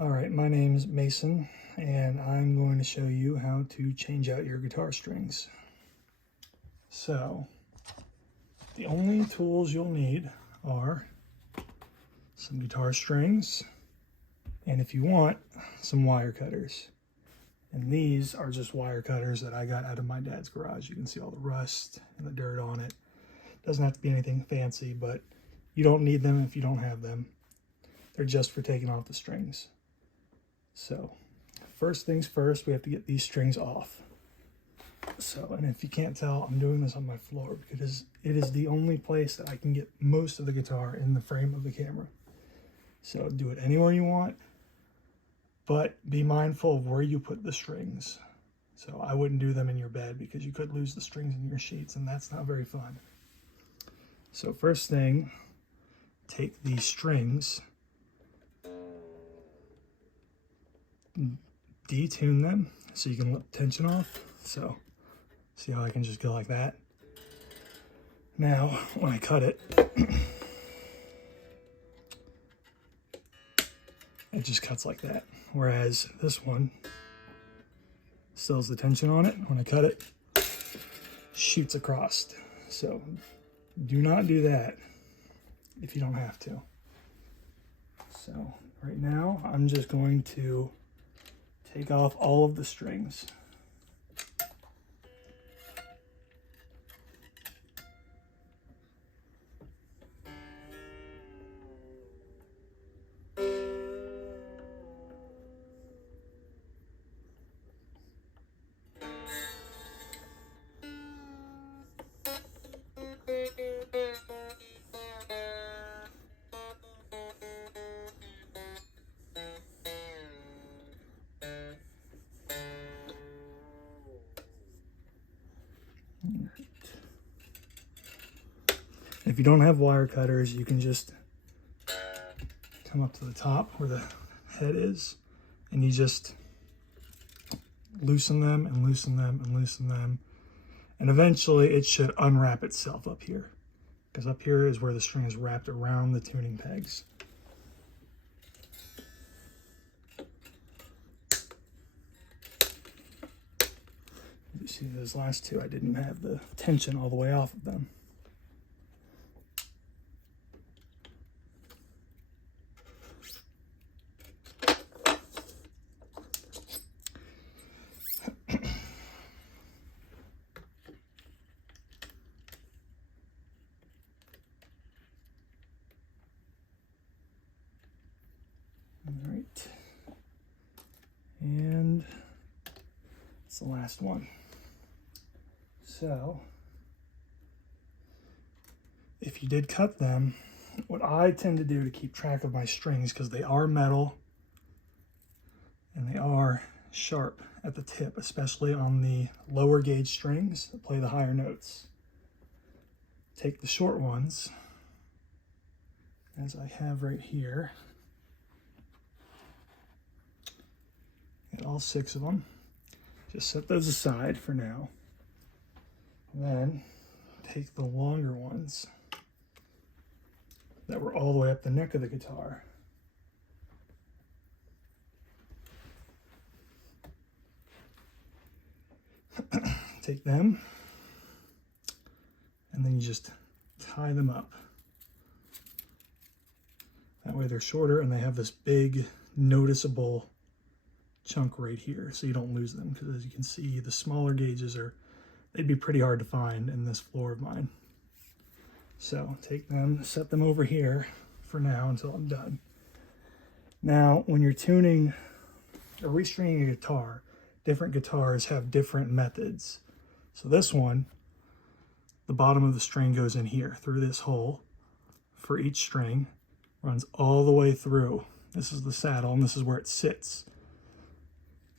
All right, my name's Mason, and I'm going to show you how to change out your guitar strings. So, the only tools you'll need are some guitar strings, and if you want, some wire cutters. And these are just wire cutters that I got out of my dad's garage. You can see all the rust and the dirt on it. Doesn't have to be anything fancy, but you don't need them if you don't have them. They're just for taking off the strings. So, first things first, we have to get these strings off. So, and if you can't tell, I'm doing this on my floor because it is the only place that I can get most of the guitar in the frame of the camera. So do it anywhere you want, but be mindful of where you put the strings. So I wouldn't do them in your bed because you could lose the strings in your sheets, and that's not very fun. So first thing, take these strings, detune them so you can let the tension off. So see how I can just go like that? Now, when I cut it, it just cuts like that. Whereas this one still has the tension on it. When I cut it, shoots across. So do not do that if you don't have to. So right now, I'm just going to take off all of the strings. If you don't have wire cutters, you can just come up to the top where the head is, and you just loosen them and loosen them and loosen them. And eventually it should unwrap itself up here, because up here is where the string is wrapped around the tuning pegs. You see those last two, I didn't have the tension all the way off of them. All right, and it's the last one. So, if you did cut them, what I tend to do to keep track of my strings, because they are metal and they are sharp at the tip, especially on the lower gauge strings that play the higher notes. Take the short ones, as I have right here. Get all 6 of them. Just set those aside for now. Then take the longer ones that were all the way up the neck of the guitar. Take them, and then you just tie them up. That way they're shorter and they have this big noticeable chunk right here, so you don't lose them, because as you can see, the smaller gauges they'd be pretty hard to find in this floor of mine. So take them, set them over here for now until I'm done. Now, when you're tuning or restringing a guitar, different guitars have different methods. So this one, the bottom of the string goes in here through this hole for each string, runs all the way through. This is the saddle, and this is where it sits.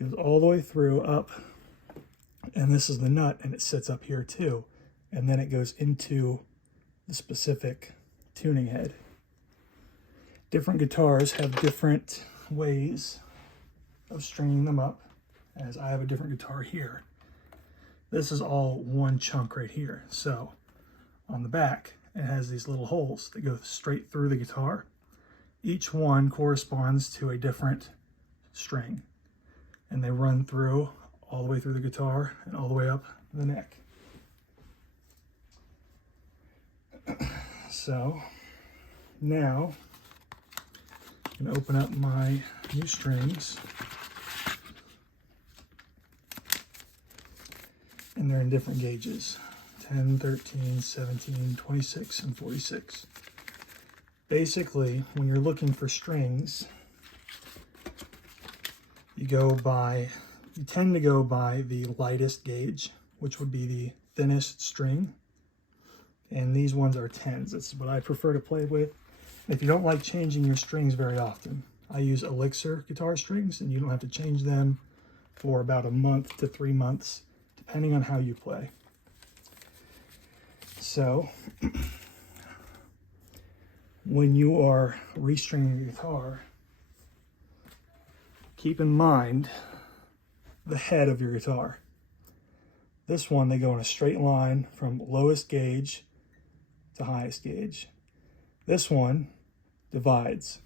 Goes all the way through up, and this is the nut, and it sits up here too. And then it goes into the specific tuning head. Different guitars have different ways of stringing them up, as I have a different guitar here. This is all one chunk right here. So on the back, it has these little holes that go straight through the guitar. Each one corresponds to a different string, and they run through all the way through the guitar and all the way up the neck. So now I'm going to open up my new strings, and they're in different gauges: 10, 13, 17, 26, and 46. Basically, when you're looking for strings, you tend to go by the lightest gauge, which would be the thinnest string. And these ones are 10s. That's what I prefer to play with. If you don't like changing your strings very often, I use Elixir guitar strings, and you don't have to change them for about a month to 3 months, depending on how you play. So, when you are restringing your guitar, keep in mind the head of your guitar. This one, they go in a straight line from lowest gauge to highest gauge. This one divides.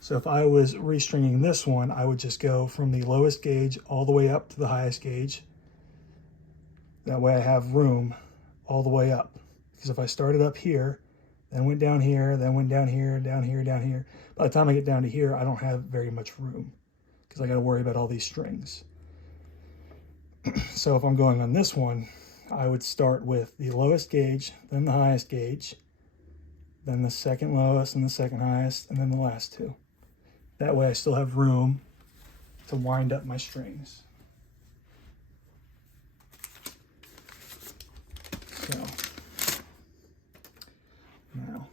So if I was restringing this one, I would just go from the lowest gauge all the way up to the highest gauge. That way I have room all the way up. Because if I started up here, then went down here, then went down here, down here, down here, by the time I get down to here, I don't have very much room because I got to worry about all these strings. So if I'm going on this one, I would start with the lowest gauge, then the highest gauge, then the second lowest and the second highest, and then the last two. That way I still have room to wind up my strings. So, now,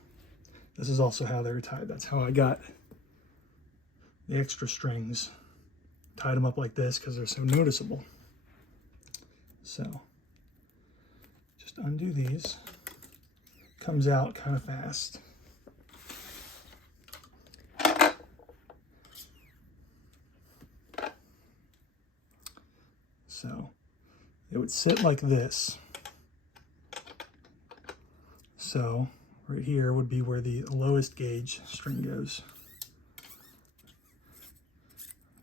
this is also how they're tied. That's how I got the extra strings. Tied them up like this because they're so noticeable. So, just undo these. Comes out kind of fast. So, it would sit like this. So, right here would be where the lowest gauge string goes.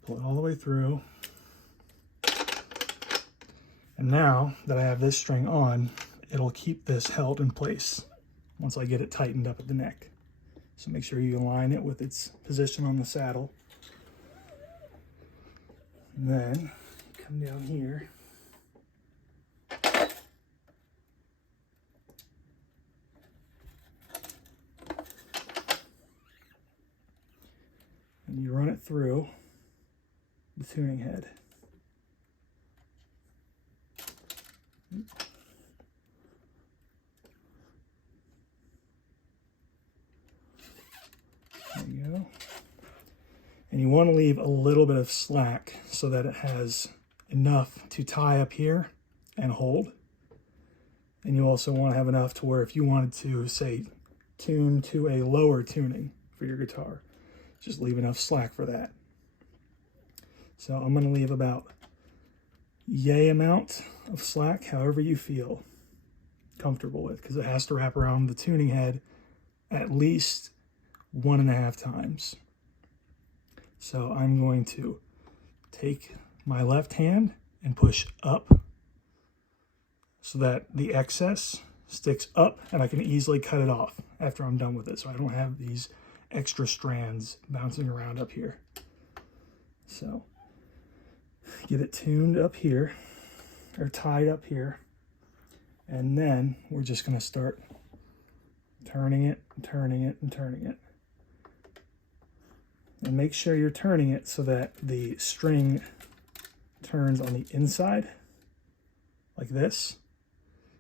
Pull it all the way through. And now that I have this string on, it'll keep this held in place once I get it tightened up at the neck. So make sure you align it with its position on the saddle. And then come down here. And you run it through the tuning head. There you go. And you want to leave a little bit of slack so that it has enough to tie up here and hold. And you also want to have enough to where if you wanted to, say, tune to a lower tuning for your guitar, just leave enough slack for that. So I'm going to leave about yay amount of slack, however you feel comfortable with, because it has to wrap around the tuning head at least 1.5 times. So I'm going to take my left hand and push up so that the excess sticks up and I can easily cut it off after I'm done with it, so I don't have these extra strands bouncing around up here. So get it tuned up here, or tied up here, and then we're just going to start turning it, and turning it, and turning it. And make sure you're turning it so that the string turns on the inside, like this,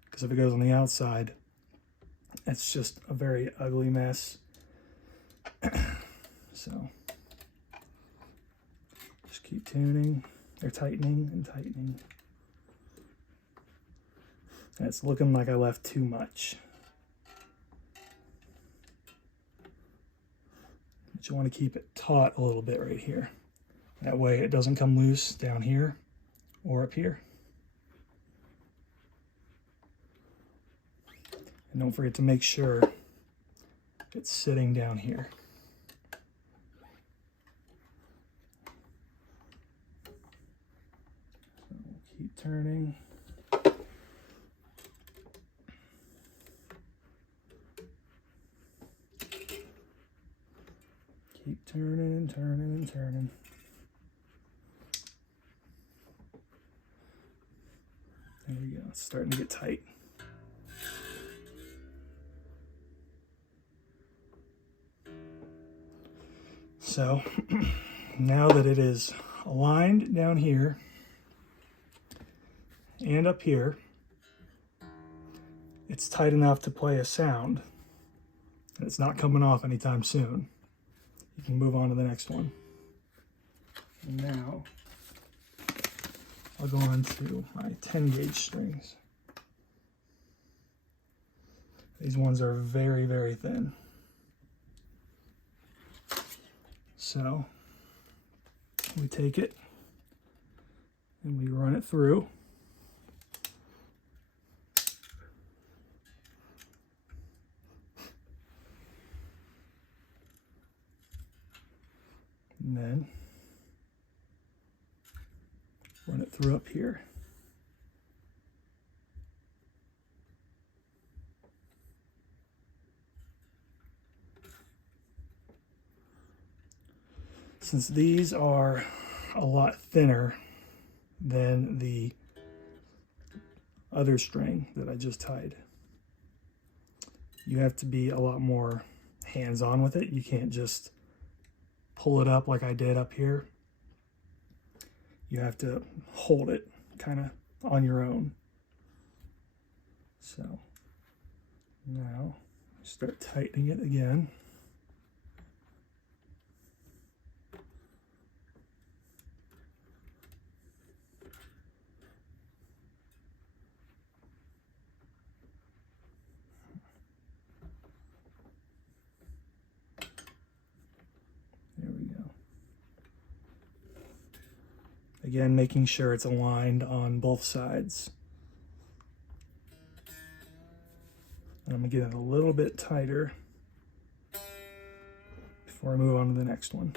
because if it goes on the outside, it's just a very ugly mess. So just keep tuning, or tightening and tightening. And it's looking like I left too much. But you want to keep it taut a little bit right here. That way it doesn't come loose down here or up here. And don't forget to make sure it's sitting down here. turning. Keep turning and turning and turning. There you go, it's starting to get tight. So now that it is aligned down here and up here, it's tight enough to play a sound. And it's not coming off anytime soon. You can move on to the next one. And now I'll go on to my 10 gauge strings. These ones are very, very thin. So we take it and we run it through. And then run it through up here. Since these are a lot thinner than the other string that I just tied, you have to be a lot more hands-on with it. You can't just pull it up like I did up here. You have to hold it kind of on your own. So now start tightening it again. There we go. Again, making sure it's aligned on both sides. And I'm going to get it a little bit tighter before I move on to the next one.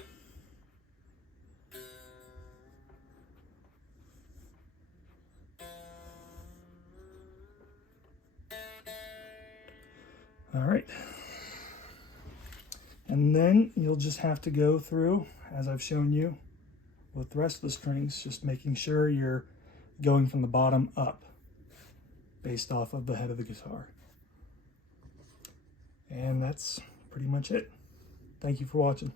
All right. And then you'll just have to go through, as I've shown you, with the rest of the strings, just making sure you're going from the bottom up based off of the head of the guitar. And that's pretty much it. Thank you for watching.